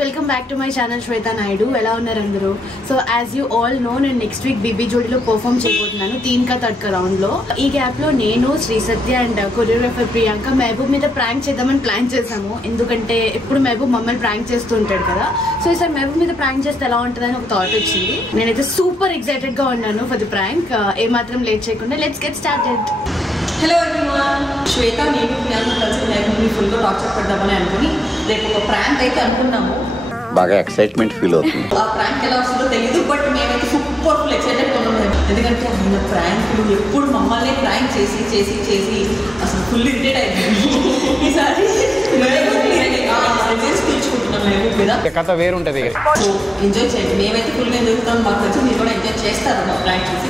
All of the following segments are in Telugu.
Welcome back to my channel Shweta Naidu. ఎలా ఉన్నారు అందరూ? So as you all know, నేను నెక్స్ట్ వీక్ బీబీ జోడీలో పర్ఫామ్ చేయబోతున్నాను తీన్కా తడ్కా రౌండ్ లో. ఈ గ్యాప్ లో నేను శ్రీ సత్య అండ్ కొరియోగ్రాఫర్ ప్రియాంక మహబూబ్ మీద ప్రాంక్ చేద్దామని ప్లాన్ చేసాము. ఎందుకంటే ఎప్పుడు మహబూబ్ మమ్మల్ని ప్రాంక్ చేస్తూ ఉంటాడు కదా. సో ఈసారి మహబూబ్ మీద ప్రాంక్ చేస్తే ఎలా ఉంటుందని ఒక థాట్ వచ్చింది. నేనైతే సూపర్ ఎక్సైటెడ్ గా ఉన్నాను ఫర్ ది ప్రాంక్. ఏమాత్రం లేట్ చేయకుండా let's get started. Hello everyone, Shweta నేను ప్రియాంక కలిసి మహబూబ్ని ఫుల్గా టార్చర్ పెడదామని అనుకుని రేపు ఒక ప్రాంక్ అయితే అనుకున్నాము. బాగా ఎక్సైట్మెంట్ ఫీల్ అవుతుంది. ఆ ప్రాంక్ ఎలా వస్తుందో తెలియదు, బట్ మేమైతే సూపర్ఫుల్ ఎక్సైటెడ్ ఉన్నాము. ఎందుకంటే ఆయన ప్రాంక్లు ఎప్పుడు మమ్మల్ని ప్రాంక్ చేసి చేసి చేసి అసలు ఫుల్ ఇరిటేట్ అయిపోయింది. ఈసారి తీర్చుకుంటున్నాం మహబూబ్ మీద. కథ వేరుంటుంది. సో ఎంజాయ్ చేయండి. మేమైతే ఫుల్గా ఎంజాయ్ చేస్తాం. మాకు వచ్చి మీరు కూడా ఎంజాయ్ చేస్తారు మా ప్రాంక్ చూసి.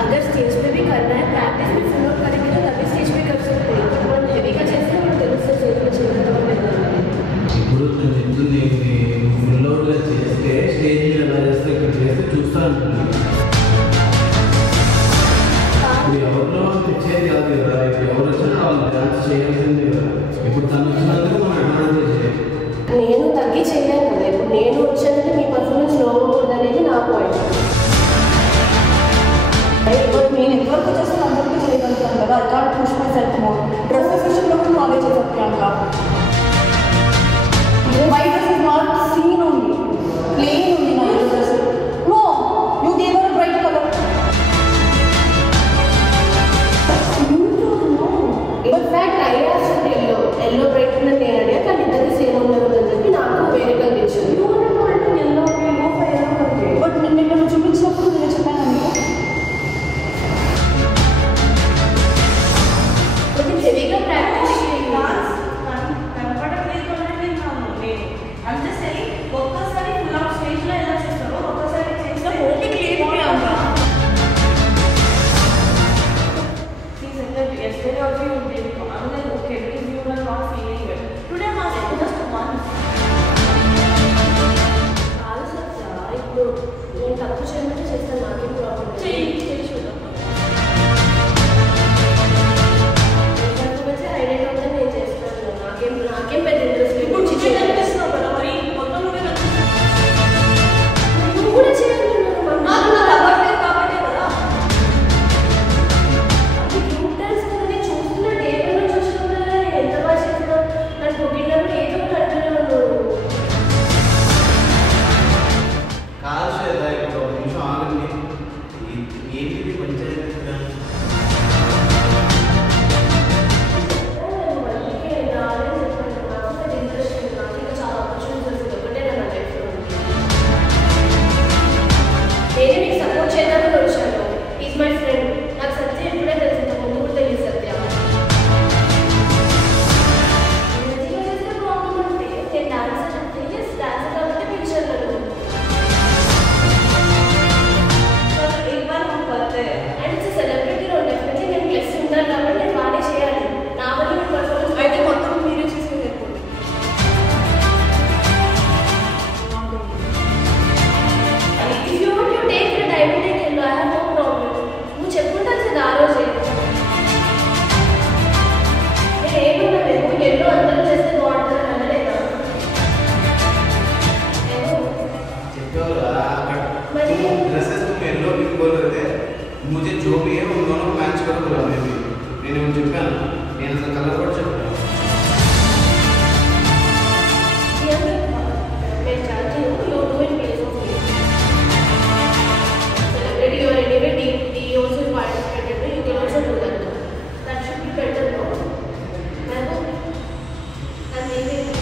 अगर स्टेज पे भी करना है प्रैक्टिस भी फुल आउट करेंगे तो तभी स्टेज पे कर सकते हैं. तो बहुत हेवी का चेस्ट है और तेरे से स्टेज पे चलना तो मिलता है. ఇప్పుడు నేను చెప్తుంది ఫుల్ అవుట్గా చేస్తే స్టేజ్ మీద ఎలా చేస్తే ఇక్కడ చేస్తే చూస్తాను. ఇప్పుడు ఎవరిలో తెచ్చేది కాదు కదా. ఇప్పుడు ఎవరు వచ్చినా వాళ్ళు డాన్స్ చేయాల్సింది కదా. ఇప్పుడు తను వచ్చినందుకు మనం అడ్వాంటేజ్ చేయాలి. నేను తగ్గి చేయలేను కదా. ఇప్పుడు నేను వచ్చానంటే మీ పర్ఫార్మెన్స్ లో అవ్వకూడదు అనేది నా పాయింట్. నేను ఎంతవరకు వచ్చేసి అందరికీ చేయగలుగుతాను కదా. I can't push myself more. Dress విషయంలో కూడా నాలెడ్జ్ చేస్తాను Priyanka. My dress is not seen only plain ఉంది నా dress. No, you gave her bright colour. In fact I asked yellow bright ఉందని నేను అడిగా, కానీ ఇద్దరికి సేమ్ ఉండదు అని చెప్పి నాకు వేరే కనిపించింది. బట్ నిన్న చూపించినప్పుడు నేను చెప్పాను. बोल रहे थे मुझे जो भी है उन दोनों को मैच करो बोला मैं भी मैंने उन చెప్పాను నేను అసలు కలర్ కూడా చెప్పాను मैं चाहती हूँ you do in place of me. Celebrity or anyway he also participated, you can also do that. That should be better, no? मैं वो I'm leaving.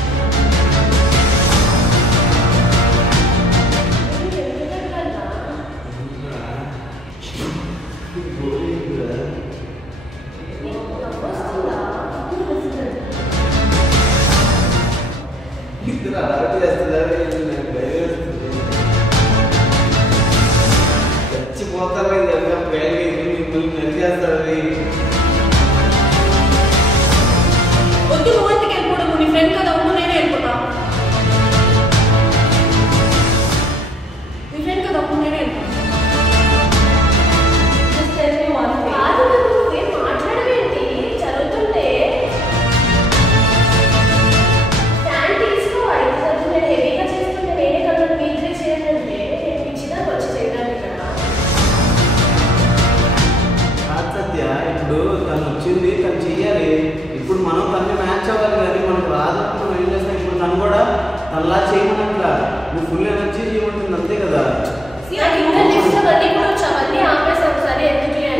అలా చేయమన్నట్లా నువ్వు ఫుల్ ఎనర్జీ చేయమంటుంది అంతే కదా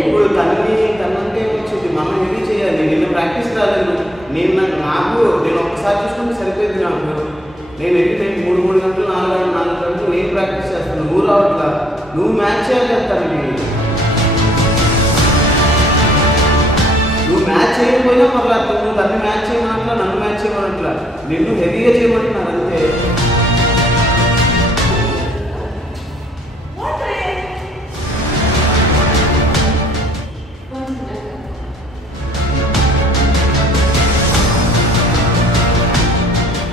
ఇప్పుడు తనంటే వచ్చింది మనం ఏది చేయాలి నిన్న ప్రాక్టీస్ రాలేదు నాకు నేను ఒక్కసారి చూసుకుంటే సరిపోయింది నాకు నేను 3 గంటలు 4 గంటలు నేను ప్రాక్టీస్ చేస్తాను నువ్వు రావట్లా నువ్వు మ్యాచ్ చేయాలి తనకి నువ్వు మ్యాచ్ చేయకపోయినా పర్లేదు నువ్వు తన్ని మ్యాచ్ చేయమన్నట్లా నన్ను మ్యాచ్ చేయమన్నట్లా నిన్ను హెవీగా చేయమంటున్నాను అంతే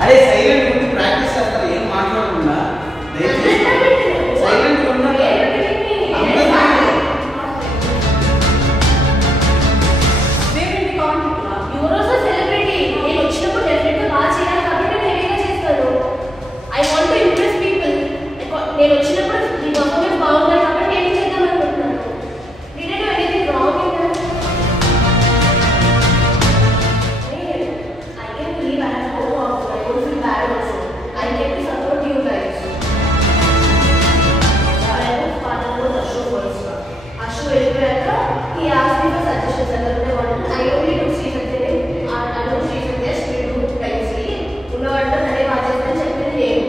అరే సైలెంట్ ఉండి ప్రాక్టీస్ చేస్తారు ఏం మాట్లాడకుండా సైలెంట్ ఉన్నా నేను వచ్చినప్పుడు నీ పర్ఫార్మెన్స్ బాగుండాలి కాబట్టి ఏం చేద్దాం అనుకుంటున్నాను did I do anything wrong in that I can believe I have no problem. I don't feel bad also. I get to support you guys. I was part of the show also. Ashu వెళ్ళిపోయాక he asked me for suggestions అంటే I only do see something I don't see something we do nicely ఉన్నవాడితో నడే వాచేస్తాను చెప్పింది లేదు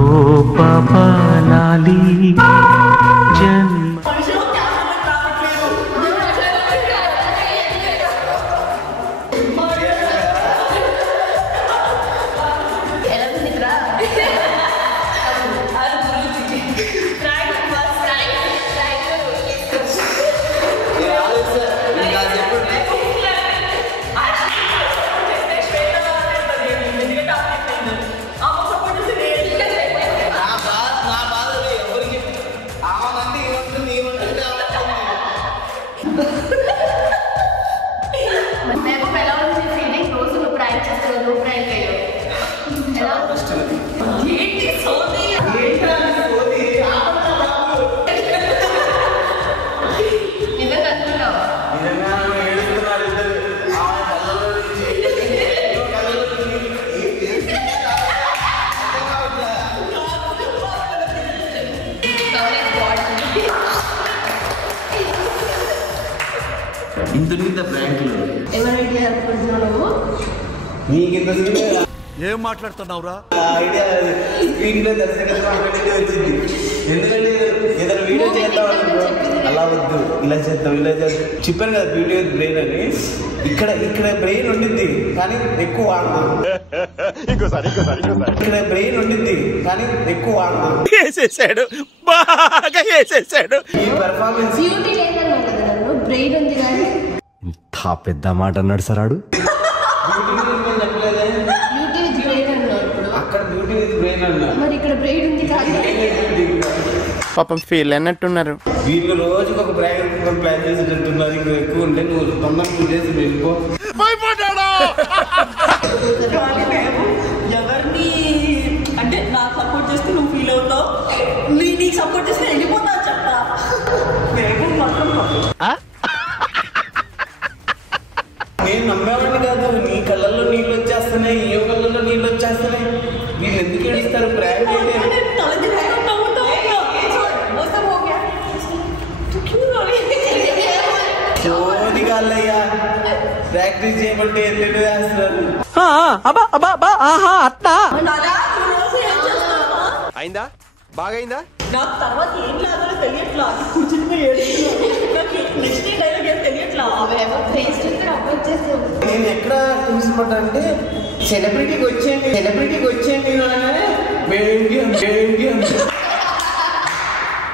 ओ पापा लाली जन्म ఆ ఇంత ప్రాంక్లు ఎవరైతే అనుకుంటున్నావు నీకింత ఏం మాట్లాడుతున్నావురా? ఐడియా స్క్రీన్ లో దర్శకుడు వచ్చింది. ఎందుకంటే ఏదైనా వీడియో చేద్దాం అనుకో, అలా వద్దు, ఇలా చేద్దాం, ఇలా చేద్దాం. చెప్పాను కదా వీడియో బ్రెయిన్ అని. ఇక్కడ బ్రెయిన్ ఉండింది కానీ ఎక్కువ వాడతాం. ఇక్కడ బ్రెయిన్ ఉండింది కానీ ఎక్కువ వాడతాం. వేసేసాడు, బాగా వేసేసాడు. ఈ పెర్ఫార్మెన్స్ బ్యూటీ లేదన్నావు కదా, నన్ను బ్రెయిన్ ఉంది కానీ ఇంత పెద్ద మాట అన్నాడు సార్ ఆడు. చెప్పలేదే, బ్యూటీ విత్ బ్రెయిన్ అన్నావు. ఇప్పుడు అక్కడ బ్యూటీ విత్ బ్రెయిన్ అన్నా, మరి ఇక్కడ బ్రెయిన్ ఉంది కానీ పాపం ఫీల్ అన్నట్టున్నారు. వీళ్ళు రోజుకి ఒక ప్లాన్ చేసేటట్టున్నారు. ఇంకా ఎక్కువ ఉంటే నువ్వు తొందరగా చేసి వెళ్ళిపో. కానీ మేము ఎవరిని అంటే నాకు సపోర్ట్ చేస్తే నువ్వు ఫీల్ అవుతావు, నీకు సపోర్ట్ చేస్తే వెళ్ళిపోతావు చెప్తా. మేము మాత్రం నేను నమ్మేవాడిని కాదు. నీ కళ్ళల్లో నీళ్ళు వచ్చేస్తున్నాయి, ఏ కళ్ళల్లో నీళ్ళు వచ్చేస్తున్నాయి. వీళ్ళు ఎందుకు ఏడుస్తారు? ప్రాంక్ అయితే చోదిగాళ్ళయ్యా, ప్రాక్టీస్ చేయమంటే ఎల్లుడు వేస్తున్నారు. అయిందా? బాగైందా? నాకు తర్వాత ఏం లాగాలో తెలియట్లా, కూర్చుని ఏడుస్తున్నా. నెక్స్ట్ డైలాగ్ ఏం తెలియట్లా. ఫేస్ చూస్తే అప్లోడ్ చేస్తావు. నేను ఎక్కడ చూసినట్టు అంటే సెలబ్రిటీకి వచ్చేయండి అనగానే మేమేంటి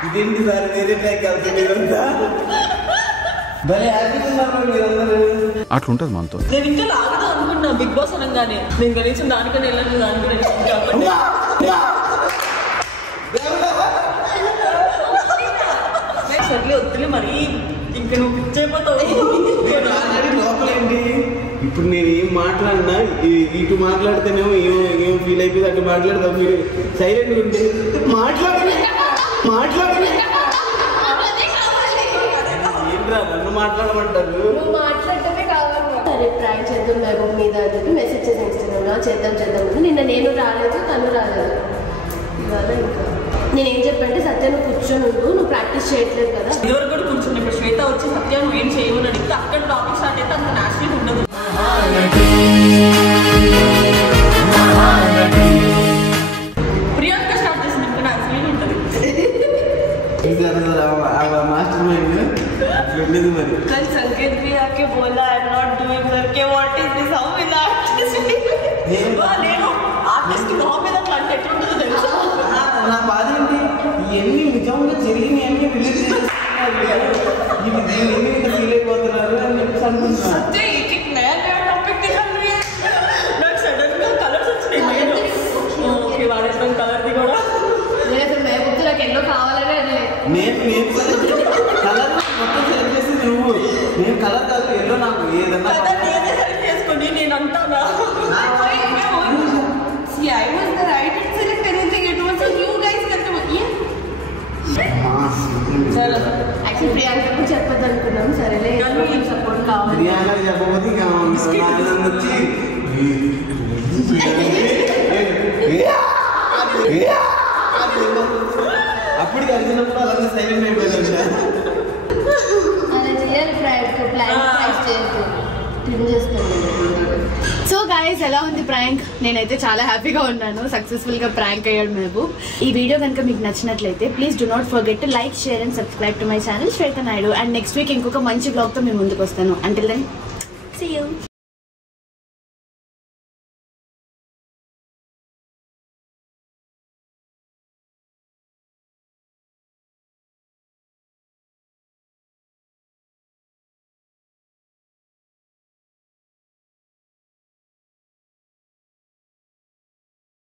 ఇదేంటి సార్ వేరే ట్రాక్ వెళ్తుంది ఇదంతా. భలే హ్యాపీగా ఉన్నారు మీరందరూ. అట్లుంటది మనతో. నేను ఇంకా లాగదా అనుకున్నా బిగ్ బాస్ అనగానే. నేను కనీసం దానికని వెళ్ళను, దానికని కాబట్టి సర్లే వద్దులే మరి, ఇంకా నువ్వు పిచ్చి అయిపోతావు. లోపలేంటి ఇప్పుడు నేను ఏం మాట్లాడినా ఇటు మాట్లాడితేనేమో ఏం ఫీల్ అయిపోయింది, అటు మాట్లాడతాం. మీరు సైలెంట్గా ఉంటే మాట్లాడండి ఏంట్రా నన్ను మాట్లాడమంటారు? నువ్వు మాట్లాడటమే కావాలి. సరే ప్రాంక్ చేద్దాం మెహబూబ్ మీద అని చెప్పి మెసేజ్ చేసి ఇస్తున్నాను. చేద్దాం అని. నిన్న నేను రాలేదు, తను రాలేదు. ఇవాళ ఇంకా నేనేం చెప్పంటే సత్య నువ్వు కూర్చొని నువ్వు ప్రాక్టీస్ చేయట్లేదు కదా. ఇదివరకు కూడా కూర్చుంది. ఇప్పుడు శ్వేత వచ్చి సత్య నువ్వు ఏం చేయమని అడిగితే అక్కడ టాపిక్ స్టార్ట్ అయితే అంత నేచురల్ ఉండదు. ప్రియాంక స్టార్ట్ చేసింది ఇంకా నేచురల్ ఉంటుంది. మాస్టర్ మైండ్ అట్లుండేది మరి. कल संकेत भी आके बोला आई एम नॉट डूइंग करके what is this how will artist నేను ఆర్టిస్ట్ నా మీద అట్లా ఎట్లా ఉంటుందో తెలుసా. నా బాధ ఏంటి, ఇవన్నీ నిజంగా జరిగినాయన్నీ రిలీజ్ చేస్తున్నారు. ఇది దేని ఫీల్ అయిపోతున్నారు అని చెప్పి అనుకుంటున్నాను. సత్య एक नया टॉपिक निकल रही है. నాకు సడన్ గా కలర్స్ వచ్చినాయి. ఓకే వాడేస్తాం కలర్ ది కూడా. నేను మెహబూబ్ నాకు ఎన్నో కావాలనే నేను కలర్ మొత్తం సెలెక్ట్ చేసింది నువ్వు. నేను కలర్ కాదు ఎల్లో, నాకు ఏదన్నా కదా నేనే సెలెక్ట్ చేసుకొని నేను అంటానా. See, I was the right to select anything. It was you guys that were చలో యాక్చువల్లీ ప్రియాంకకు చెప్పొద్దు అనుకున్నాం. సరేలే సపోర్ట్ కావాలి. ప్రియాంక చెప్పబోతే ఇంకా వచ్చి అప్పుడు కలిసినప్పుడు అలాగే సైలెంట్ అయిపోయింది. అలా చేయాలి ప్లాన్ చేయొద్దు. ట్రిమ్ చేస్తాను. సో గైస్ ఎలా ఉంది ప్రాంక్? నేనైతే చాలా హ్యాపీగా ఉన్నాను. సక్సెస్ఫుల్ గా ప్రాంక్ అయ్యాడు మెహబూబ్. ఈ వీడియో కనుక మీకు నచ్చినట్లయితే please do not forget to like, share and subscribe to my channel Shweta Naidu. And next week ఇంకొక మంచి బ్లాగ్ తో మేము ముందుకు వస్తాను. Until then see you.